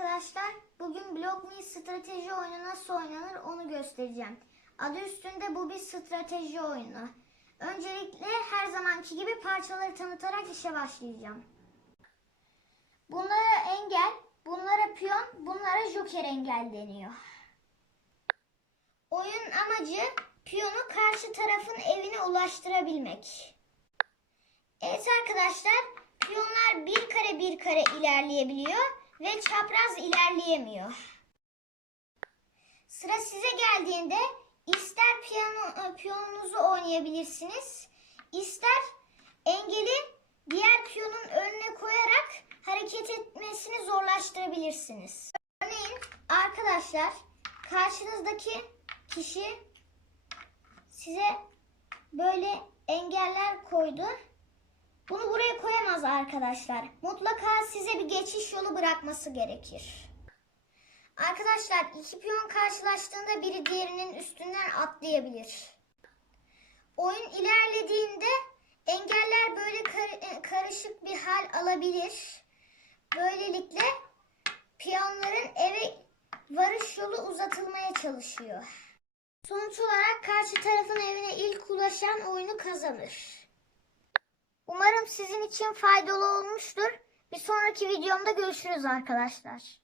arkadaşlar. Bugün Block Me strateji oyunu nasıl oynanır onu göstereceğim. Adı üstünde bu bir strateji oyunu. Öncelikle her zamanki gibi parçaları tanıtarak işe başlayacağım. Bunlara engel, bunlara piyon, bunlara joker engel deniyor. Oyun amacı piyonu karşı tarafın evine ulaştırabilmek. Evet arkadaşlar, piyonlar bir kare bir kare ilerleyebiliyor ve çapraz ilerleyemiyor. Sıra size geldiğinde ister piyano, piyonunuzu oynayabilirsiniz, ister engeli diğer piyonun önüne koyarak hareket etmesini zorlaştırabilirsiniz. Örneğin arkadaşlar karşınızdaki kişi size böyle engeller koydu. Bunu buraya koyamaz arkadaşlar. Mutlaka size bir geçiş yolu bırakması gerekir. Arkadaşlar iki piyon karşılaştığında biri diğerinin üstünden atlayabilir. Oyun ilerlediğinde engeller böyle kar- karışık bir hal alabilir. Böylelikle piyonların eve varış yolu uzatılmaya çalışıyor. Sonuç olarak karşı tarafın evine ilk ulaşan oyunu kazanır. Umarım sizin için faydalı olmuştur. Bir sonraki videomda görüşürüz arkadaşlar.